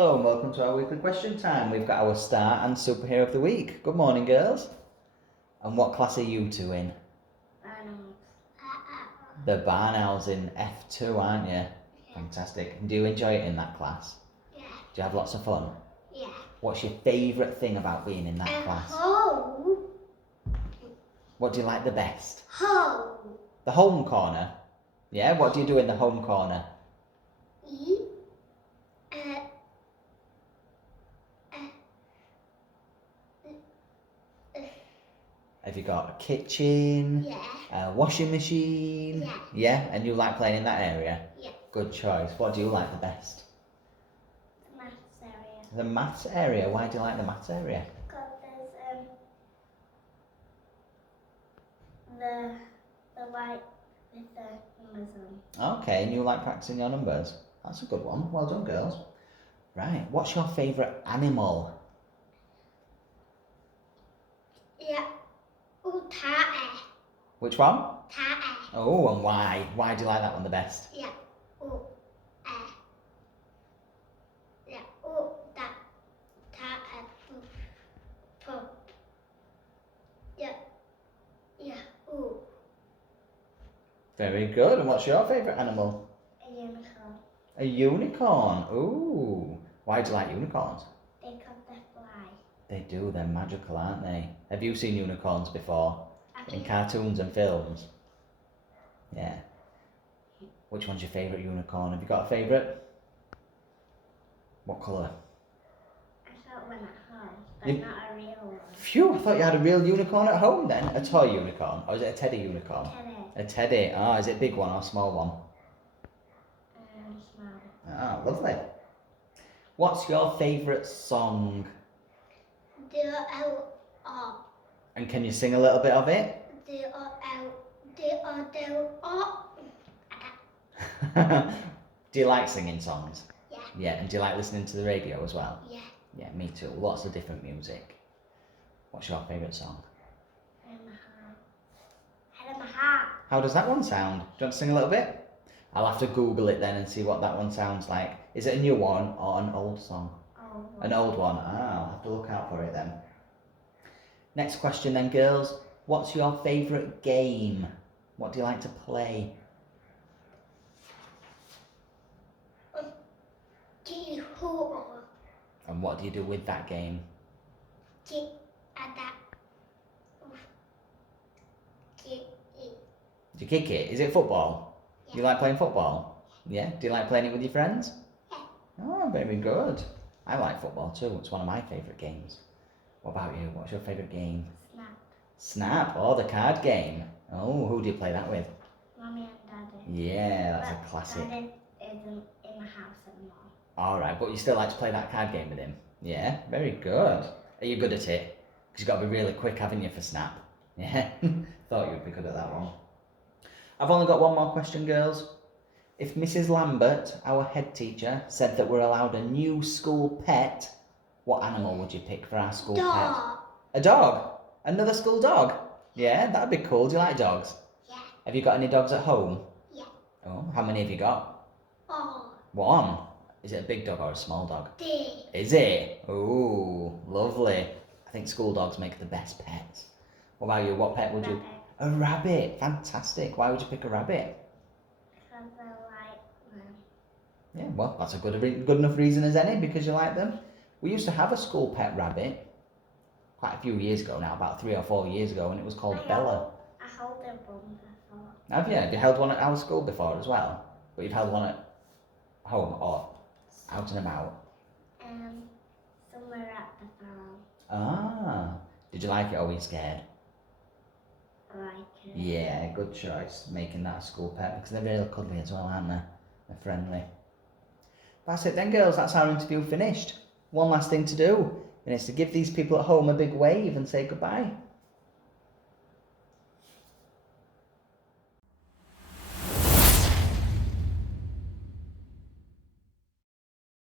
Hello and welcome to our weekly question time. We've got our star and superhero of the week. Good morning, girls. And what class are you two in? The Barn Owls in F2, aren't you? Yeah. Fantastic. And do you enjoy it in that class? Yeah. Do you have lots of fun? Yeah. What's your favourite thing about being in that class? Home. What do you like the best? Home. The home corner? Yeah, what do you do in the home corner? Eat. Have you got a kitchen? Yeah. A washing machine? Yeah. Yeah, and you like playing in that area? Yeah. Good choice. What do you like the best? The maths area. The maths area. Why do you like the maths area? Because there's the light with the numbers on. Okay, and you like practicing your numbers? That's a good one. Well done, girls. Right, what's your favourite animal? Yeah. Oh, tatty. Which one? Tatty. Oh, and why? Why do you like that one the best? Yeah. Oh, yeah. Oh, that. Tatty. Pop. Yeah. Yeah. Oh. Very good. And what's your favourite animal? A unicorn. A unicorn. Ooh. Why do you like unicorns? Because they fly. They do. They're magical, aren't they? Have you seen unicorns before? In cartoons and films? Yeah. Which one's your favourite unicorn? Have you got a favourite? What colour? I got one at home, but You- not a real one. Phew, I thought you had a real unicorn at home then. A toy unicorn? Or is it a teddy unicorn? Teddy. A teddy. Ah, is it a big one or a small one? Small. Ah, lovely. What's your favourite song? D-O-L-O. And can you sing a little bit of it? D-O-L-O. Do you like singing songs? Yeah. Yeah, and do you like listening to the radio as well? Yeah. Yeah, me too. Lots of different music. What's your favourite song? Head of my heart. How does that one sound? Do you want to sing a little bit? I'll have to Google it then and see what that one sounds like. Is it a new one or an old song? Oh. An old one. Ah, I'll have to look out for it then. Next question then, girls. What's your favourite game? What do you like to play? And what do you do with that game? Do you kick it? Is it football? Yeah. Do you like playing football? Yeah. Do you like playing it with your friends? Yeah. Oh, very good. I like football too. It's one of my favourite games. What about you? What's your favourite game? Snap. Snap. Oh, the card game. Oh, who do you play that with? Mommy and Daddy. Yeah, that's But a classic. Daddy isn't in the house anymore. Alright, but you still like to play that card game with him? Yeah, very good. Are you good at it? Because you've got to be really quick, haven't you, for Snap? Yeah, thought you'd be good at that one. I've only got one more question, girls. If Mrs. Lambert, our head teacher, said that we're allowed a new school pet, what animal would you pick for our school Dog. pet? A dog? Another school dog? Yeah, that'd be cool. Do you like dogs? Yeah. Have you got any dogs at home? Yeah. Oh, how many have you got? Oh. One. Is it a big dog or a small dog? D. Is it? Ooh, lovely. I think school dogs make the best pets. What about you? What pet would you... Rabbit. A rabbit. Fantastic. Why would you pick a rabbit? Because I like them. Yeah, well, that's a good enough reason as any, because you like them. We used to have a school pet rabbit quite a few years ago now, about 3 or 4 years ago, and it was called Bella. I held their bum before. Have you? Have you held one at our school before as well? But you've held one at home or out and about? Somewhere at the farm. Ah. Did you like it or were you scared? I like it. Yeah, good choice, making that a school pet, because they're really cuddly as well, aren't they? They're friendly. That's it then, girls. That's our interview finished. One last thing to do, and it's to give these people at home a big wave and say goodbye.